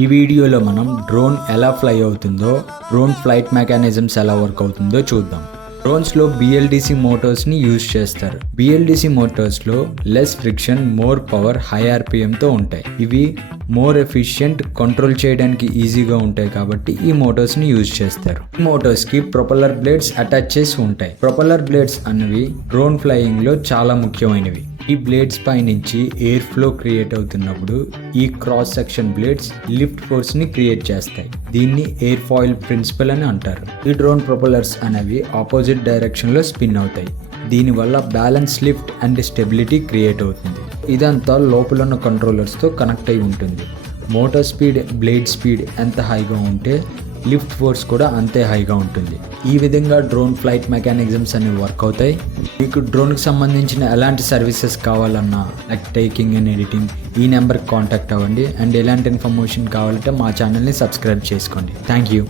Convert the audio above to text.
ఈ వీడియోలో మనం డ్రోన్ ఎలా ఫ్లై అవుతుందో, డ్రోన్ ఫ్లైట్ మెకానిజమ్స్ ఎలా వర్క్ అవుతుందో చూద్దాం. డ్రోన్స్లో బిఎల్డిసి మోటార్స్ని యూజ్ చేస్తారు. బిఎల్డిసి మోటార్స్లో less friction, more power, high ఆర్పిఎంతో ఉంటాయి. ఇవి మోర్ ఎఫిషియంట్, కంట్రోల్ చేయడానికి ఈజీగా ఉంటాయి కాబట్టి ఈ మోటార్స్ని యూజ్ చేస్తారు. ఈ మోటార్స్కి ప్రొపెల్లర్ బ్లేడ్స్ అటాచ్ చేసి ఉంటాయి. ప్రొపెల్లర్ బ్లేడ్స్ అనేవి డ్రోన్ ఫ్లయింగ్లో చాలా ముఖ్యమైనవి. ఈ బ్లేడ్స్ పై నుంచి ఎయిర్ ఫ్లో క్రియేట్ అవుతున్నప్పుడు ఈ cross section blades lift force ని క్రియేట్ చేస్తాయి. దీన్ని ఎయిర్ ఫాయిల్ ప్రిన్సిపల్ అని అంటారు. ఈ డ్రోన్ ప్రొపెల్లర్స్ అనేవి ఆపోజిట్ డైరెక్షన్ లో స్పిన్ అవుతాయి. దీనివల్ల balance, lift and stability create అవుతుంది. ఇదంతా లోపల ఉన్న కంట్రోలర్స్తో కనెక్ట్ అయి ఉంటుంది. మోటార్ స్పీడ్, బ్లేడ్ స్పీడ్ ఎంత హైగా ఉంటే లిఫ్ట్ ఫోర్స్ కూడా అంతే హైగా ఉంటుంది. ఈ విధంగా డ్రోన్ ఫ్లైట్ మెకానిజమ్స్ అనేవి వర్క్ అవుతాయి. మీకు డ్రోన్కి సంబంధించిన ఎలాంటి సర్వీసెస్ కావాలన్నా, లైక్ టేకింగ్ అండ్ ఎడిటింగ్, ఈ నెంబర్కి కాంటాక్ట్ అవ్వండి. అండ్ ఎలాంటి ఇన్ఫర్మేషన్ కావాలంటే మా ఛానల్ని సబ్స్క్రైబ్ చేసుకోండి. Thank you.